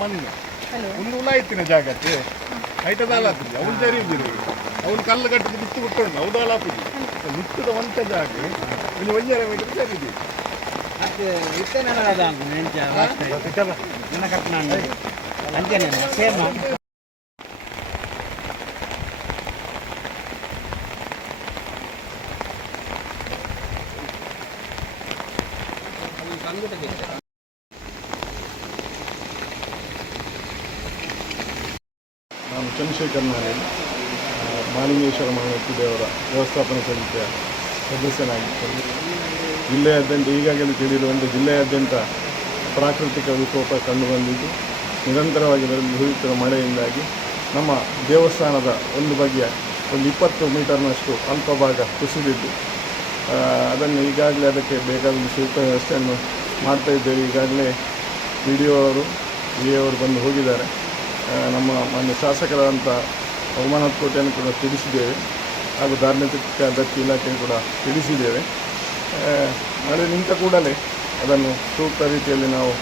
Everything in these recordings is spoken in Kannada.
ಮಣ್ಣು ಒಂದು ಉಲಾಯ್ತಿನ ಜಾಗಕ್ಕೆ ಐಟದಾಲಾಪಿದೆ ಅವಳು ಜರಿದಿರು ಅವಳು ಕಲ್ಲು ಕಟ್ಟಿದ್ದು ಬಿತ್ತು ಬಿಟ್ಟು ಅವದಾಲಾಪಿದೆ ನಿತ್ತದ ಒಂಟ ಜಾಗ ಇಲ್ಲಿ 1.5 ಮೀಟರ್ ಜರಿದೆ ಮತ್ತೆ ವಿತ್ತನೆಲ್ಲ ಕಟ್ಟಣ ಅಂಜನೆ ಸೇಮ್ ನಾನು ಚಂದ್ರಶೇಖರ್ ನಾರಾಯಣ್ ಮಾಲಿಂಗೇಶ್ವರ ಮಹಾಮೂರ್ತಿ ದೇವರ ವ್ಯವಸ್ಥಾಪನಾ ಸಮಿತಿಯ ಸದಸ್ಯನಾಗಿದ್ದೇನೆ. ಜಿಲ್ಲೆಯಾದ್ಯಂತ ಈಗಾಗಲೇ ತಿಳಿದಿರುವಂತೆ ಜಿಲ್ಲೆಯಾದ್ಯಂತ ಪ್ರಾಕೃತಿಕ ವಿಕೋಪ ಕಂಡುಬಂದಿದ್ದು ನಿರಂತರವಾಗಿ ಸುರಿಯುತ್ತಿರುವ ಮಳೆಯಿಂದಾಗಿ ನಮ್ಮ ದೇವಸ್ಥಾನದ ಒಂದು ಬಗೆಯ ಒಂದು 20 ಮೀಟರ್ನಷ್ಟು ಅಲ್ಪ ಭಾಗ ಕುಸಿದಿದ್ದು ಅದನ್ನು ಈಗಾಗಲೇ ಅದಕ್ಕೆ ಬೇಕಾದ ಸೂಕ್ತ ವ್ಯವಸ್ಥೆಯನ್ನು ಮಾಡ್ತಾಯಿದ್ದೇವೆ. ಈಗಾಗಲೇ ಪಿ ಡಿ ಒ ಅವರು ಅವರು ಬಂದು ಹೋಗಿದ್ದಾರೆ. ನಮ್ಮ ಮಾನ್ಯ ಶಾಸಕರಾದಂಥ ರಘುನಾಥ್ ಕೋಟೆಯನ್ನು ಕೂಡ ತಿಳಿಸಿದ್ದೇವೆ ಹಾಗೂ ಧಾರ್ಮಿಕ ದತ್ತಿ ಇಲಾಖೆಯನ್ನು ಕೂಡ ತಿಳಿಸಿದ್ದೇವೆ. ಮಳೆ ನಿಂತ ಕೂಡಲೇ ಅದನ್ನು ಸೂಕ್ತ ರೀತಿಯಲ್ಲಿ ನಾವು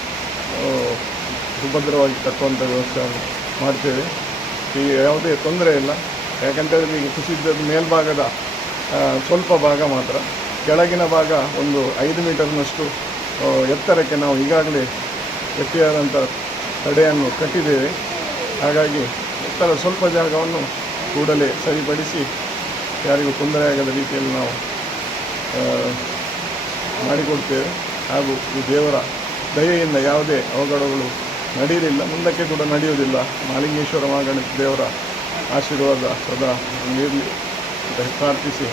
ಸುಭದ್ರವಾಗಿ ಕಟ್ಟುವಂಥ ವ್ಯವಸ್ಥೆಯನ್ನು ಮಾಡ್ತೇವೆ. ಈಗ ಯಾವುದೇ ತೊಂದರೆ ಇಲ್ಲ. ಯಾಕಂತೇಳಿದ್ರೆ ಈಗ ಕುಸಿದ ಮೇಲ್ಭಾಗದ ಸ್ವಲ್ಪ ಭಾಗ ಮಾತ್ರ, ಕೆಳಗಿನ ಭಾಗ ಒಂದು 5 ಮೀಟರ್ನಷ್ಟು ಎತ್ತರಕ್ಕೆ ನಾವು ಈಗಾಗಲೇ ಗಟ್ಟಿಯಾದಂಥ ತಡೆಯನ್ನು ಕಟ್ಟಿದ್ದೇವೆ. ಹಾಗಾಗಿ ಎತ್ತರ ಸ್ವಲ್ಪ ಜಾಗವನ್ನು ಕೂಡಲೇ ಸರಿಪಡಿಸಿ ಯಾರಿಗೂ ತೊಂದರೆಯಾಗದ ರೀತಿಯಲ್ಲಿ ನಾವು ಮಾಡಿಕೊಡ್ತೇವೆ. ಹಾಗೂ ಈ ದೇವರ ದಯೆಯಿಂದ ಯಾವುದೇ ಅವಘಡಗಳು ನಡೆಯಲಿಲ್ಲ, ಮುಂದಕ್ಕೆ ಕೂಡ ನಡೆಯುವುದಿಲ್ಲ. ಮಾಲಿಂಗೇಶ್ವರ ಮಹಾಗಣಪತಿ ದೇವರ ಆಶೀರ್ವಾದ ಸದಾ ನೀಡಲಿ ಅಂತ ಪ್ರಾರ್ಥಿಸಿ